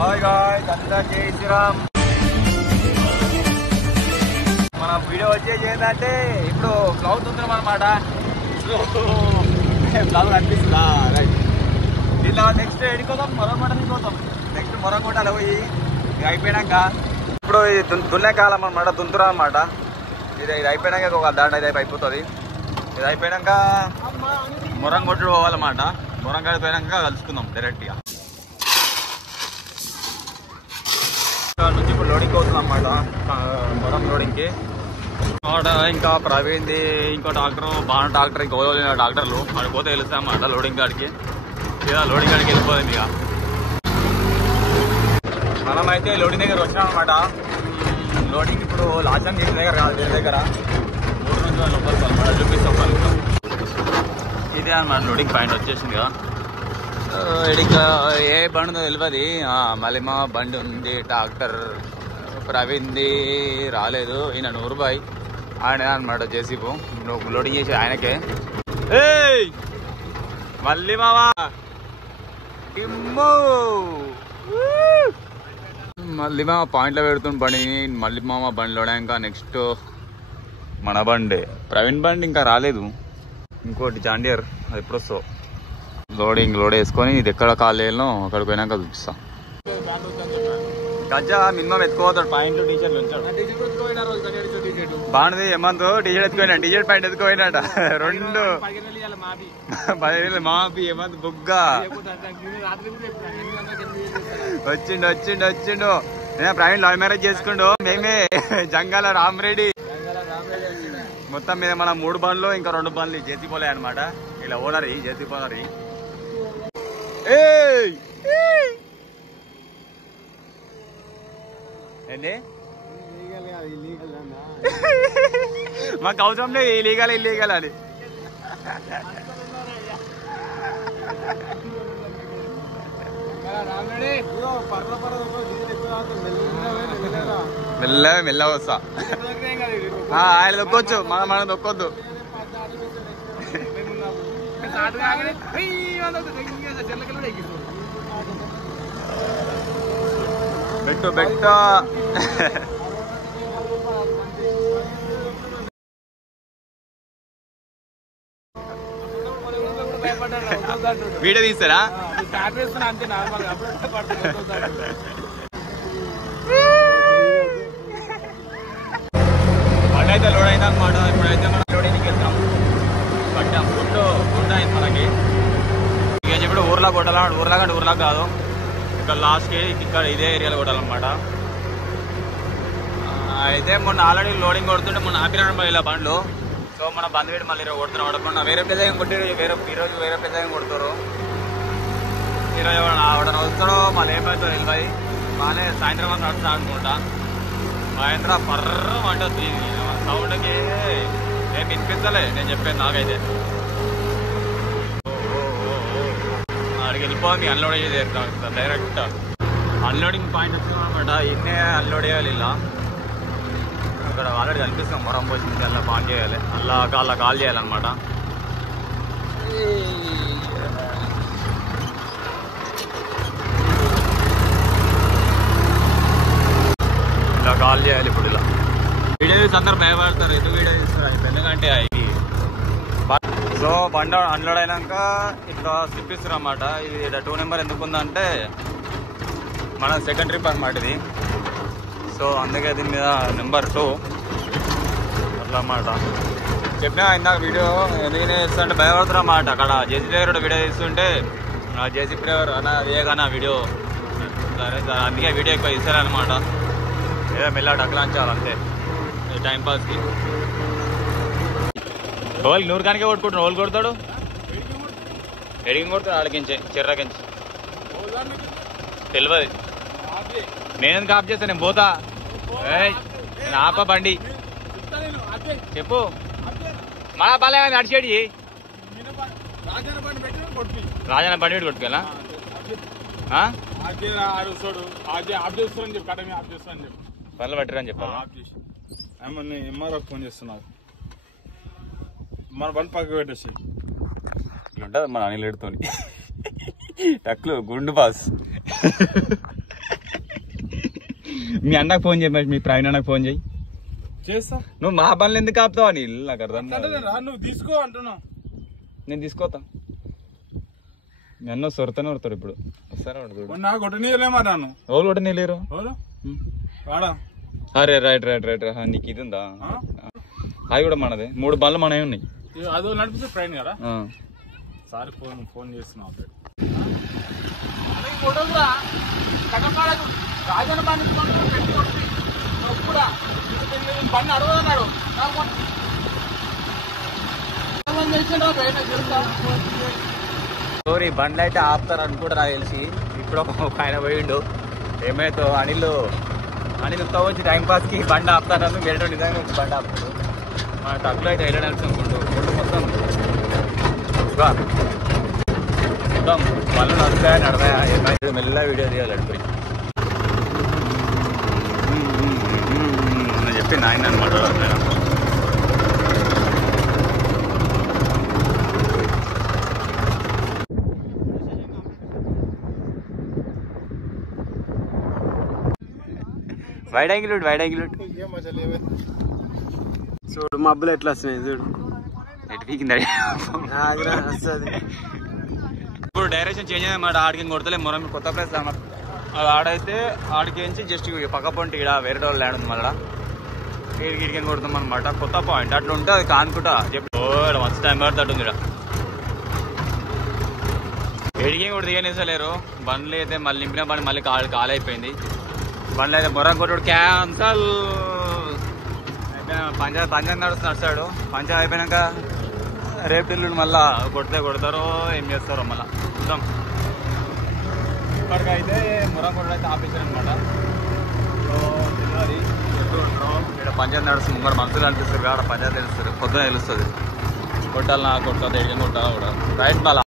Hi guys, అందరూ జై శ్రీరామ్. మన వీడియో వచ్చేసి ఏంటంటే ఇప్పుడు బ్లౌజ్ ఉంటున్నాం అనమాట. బ్లౌజ్ అనిపిస్తుందా? రైట్. దీంట్లో నెక్స్ట్ ఎడిపోతాం, మరొకటి తీసుకోతాం. నెక్స్ట్ మరొకటి పోయి ఇది అయిపోయినాక ఇప్పుడు ఇది దున్నే కాలం అనమాట, దుంతురా అనమాట. ఇది అయిపోయినాక ఒక దాంట్లో ఇది అయిపోతుంది. ఇది అయిపోయినాక మొరంగొట్టుడు పోవాలన్నమాట. మొరంగడి పోయినాక కలుసుకుందాం డైరెక్ట్గా. నుంచి ఇప్పుడు లోడింగ్ అవుతుంది అన్నమాట, మొరం లోడింగ్కి. ఇంకా ప్రవీణ్ది ఇంకో డాక్టర్, బాగా డాక్టర్, గౌరవ డాక్టర్లు అక్కడికి పోతే తెలుస్తాయి అన్నమాట. లోడింగ్ కాడికి లేదా లోడింగ్ కాడికి వెళ్ళిపోయింది. ఇక మనమైతే లోడింగ్ దగ్గర వచ్చినాం అనమాట. లోడింగ్ ఇప్పుడు లాస్ట్ దీని దగ్గర కాదు, దీని దగ్గర 3 నుంచి 40 చూపిస్తాం. ఇదే అనమాట లోడింగ్ పాయింట్ వచ్చేసింది కదా. ఇంకా ఏ బండి ఉందో తెలియదు. మళ్ళీ మా బండి ఉంది, డాక్టర్ ప్రవీణ్ది రాలేదు. ఈయన 100 రూపాయి ఆయన అనమాట. జేసీబు లోడింగ్ చేసి ఆయనకే. మళ్ళీ మావా మళ్ళీ మా పాయింట్లో పెడుతున్న బండి. మళ్ళీ మామ బండి లోడాక నెక్స్ట్ మన బండి, ప్రవీణ్ బండి ఇంకా రాలేదు. ఇంకోటి జాండియర్, అది ఎప్పుడు వస్తావు. లోడ్ వేసుకొని ఇది ఎక్కడ కాల్ చేయాలో అక్కడికి పోయినాక చూపిస్తాం. గజ్జా మినిమం ఎత్తుకోతాడు, పాయింట్లు టీషర్ట్లు ఉంచాడు. బాగుంది. ఏమంతో టీషర్ట్ ఎత్తుకోయినా, టీషర్ట్ పాయింట్ ఎత్తుకోయినాట. 2 10,000 మాపి. ఏమంత బుగ్గా వచ్చిండు. నేను ప్రవీణ్ లవ్ మ్యారేజ్ చేసుకుండు. మేమే జంగాల రామరెడ్డి. మొత్తం మీద మన 3 బండ్లు ఇంకా 2 బండ్లు జేసీ పోలే అనమాట. ఇలా ఓనరీ జేసీ పోనరీ. ఏంటి మాకు అవసరం లేదు ఇల్లీగల్ అని. మెల్ల వస్తా. ఆయన దొక్కొచ్చు, మనం దొక్కొద్దు. పెట్టు వీడియో తీస్తారా? అయితే లోడ్ అయింది అనమాట. ఇప్పుడైతే మనం లోడింగ్కి వెళ్తాం. కట్టాం గుడ్డ అయింది మనకి. ఇక ఇప్పుడు ఊర్లా కొట్టాల. ఊర్లా కాదు, ఇక్కడ లాస్ట్కి ఇక్కడ ఇదే ఏరియాలో కొట్టాలన్నమాట. అయితే మొన్న ఆల్రెడీ లోడింగ్ కొడుతుంటే మొన్న ఆపినాడు ఇలా బండ్లు. సో మన బంద్ వీడి మళ్ళీ కొడుతున్నాం. పడకుండా వేరే ప్లేస్ కొట్టారు. ఈరోజు వేరే ప్లేస్ కొడతారు. ఈరోజు ఆవిడ వస్తాడో మళ్ళీ ఏమవుతుందో వెళ్ళిపోయి బాగానే సాయంత్రం వరకు నడుస్తా అనుకుంటా. మహేంద్ర పర్రం అంటుంది సౌండ్కి. ఏం వినిపించలే నేను చెప్పేది నాకైతే. అక్కడికి వెళ్ళిపోవాలి. అన్లోడ్ చేస్తాం డైరెక్ట్. అన్లోడింగ్ పాయింట్ వచ్చింది అనమాట. ఇన్నే అన్లోడ్ చేయాలి. ఇలా అక్కడ ఆల్రెడీ కనిపిస్తాం. మొరం పోసింది, అలా పాన్ చేయాలి. అలా కాల్ చేయాలన్నమాట. ఇలా కాల్ చేయాలి. ఇప్పుడు ఇలా వీడియో తీసి అందరు భయపడతారు, ఎందుకు వీడియో తీస్తారు ఎందుకంటే అవి. సో బండి అన్లోడ్ అయినాక ఇట్లా స్లిప్ ఇస్తారు అన్నమాట. ఇది 2 నెంబర్ ఎందుకు ఉందంటే మన సెకండ్ ట్రిప్ అనమాట ఇది. సో అందుకే దీని మీద నెంబర్ 2 అట్లా అన్నమాట. చెప్పినా ఇందాక వీడియో ఎందుకనే ఇస్తుంటే భయపడుతున్నా అన్నమాట. అక్కడ జేసీ డ్రైవర్ వీడియో తీస్తుంటే జేసీ డ్రైవర్ అన్న ఏదన్నా వీడియో సరే సార్ అందుకే వీడియో ఎక్కువ ఇస్తారనమాట. ఏదో మెల్ల డక్లాంచాలి అంతే టైంపాస్కి. రోజుకి 100 కానికే కొట్టుకుంటున్నాడు. రోజు కొడతాడు, ఎడిగింగ్ కొడతాడు. ఆడికించి చిర్రకించి తెలియదు. నేనెందుకు ఆఫ్ చేస్తా? నేను పోతా. నేను ఆప బండి చెప్పు. మన బాలే నడిచేడి రాజన్న బండి పెట్టి కొట్టుకెళ్ళా. పనులు పట్టిరని చెప్పాలి. ఎంఆర్ఓ ఫోన్ చేస్తున్నావు. మన బండి పక్కకు పెట్టేసి ఇట్లుంటుంది మన అనిల్ ఎడుతోని టక్లు గుండు బాస్. మీ అన్నకు ఫోన్ చేయ, మీ ప్రవీణ్ అన్నకు ఫోన్ చేయి. చేస్తా. నువ్వు మా పనులు ఎందుకు ఆపుతావు అని నాకు అర్థం. నువ్వు తీసుకో అంటున్నావు. నేను తీసుకోతా. మీ అన్న సొరతనే కొడతాడు ఇప్పుడు. వస్తారా నాకు కొట్టనీయలేమన్నాను. ఎవరు కొట్టనీయలేరు? అరే రైట్ రైట్ రైట్. నీకు ఇది ఉందా? అవి కూడా మనదే. 3 బండ్లు మనవి ఉన్నాయి. అదో నడిపిస్తే ట్రైన్ కదా సార్. ఫోన్ చేస్తున్నావు రాజన్న బండి బండి అడగదన్నాడు. స్టోరీ బండ్లు అయితే ఆపుతారు అనుకుంటా నాకు తెలిసి. ఇప్పుడు ఒక ఆయన పోయిండు. ఏమైతే అనిల్ ఉత్తా వచ్చి టైంపాస్ కి బండి ఆపుతారు. వెళ్ళడం నిజంగా వచ్చి బండి ఆపుతారు. మన టక్లో అయితే వెళ్ళడానికి అనుకుంటూ మొత్తం మొత్తం పళ్ళు నడుస్తాయా ఏమైతే మెల్లగా వీడియో తీయాలి అడిపోయి. నేను చెప్పి నాయన అనమాట. వైడ్ యాంగిల్ చూడు మబ్బులు ఎట్లా వస్తున్నాయి చూడు. ఇప్పుడు డైరెక్షన్ చేంజ్ అయ్యమాట. ఆడికి కొడతలే మొరం కొత్త ప్లేస్ ఆడైతే ఆడికి జస్ట్ పక్క పొంటి ఇక్కడ వేరే వాళ్ళు ల్యాండ్ ఉంది. మళ్ళీ ఇడికి కొడతాం అనమాట. కొత్త పాయింట్ అట్లా ఉంటే అది కానుకుంటా చెప్పి మంచి టైం పడుతుంది. ఇక్కడ ఎడికి కూడా దిగనేసలేరు. బండ్లు అయితే మళ్ళీ నింపిన బండి మళ్ళీ కాల్ అయిపోయింది. బండ్లు అయితే మొరం కొట్టుడు క్యాన్సల్. పంచాయతీ నడుస్తాడు. పంచాయతీ అయిపోయినాక రేపు పిల్లలు మళ్ళా కొడతారో ఏం చేస్తారో మళ్ళా చూద్దాం. ఇప్పటికైతే మొరం కొట్టడం అయితే ఆపేశారు అనమాట. సో అది ఇక్కడ పంచాయతీ నడుస్తుంది. ముంగడ మనుషులు అనిపిస్తారు కాబట్టి పంచాయతీ తెలుస్తారు. పొద్దున తెలుస్తుంది. కొట్టాలన్నా కొట్టాలి, కొట్టాలా కూడా రైట్ మళ్ళా.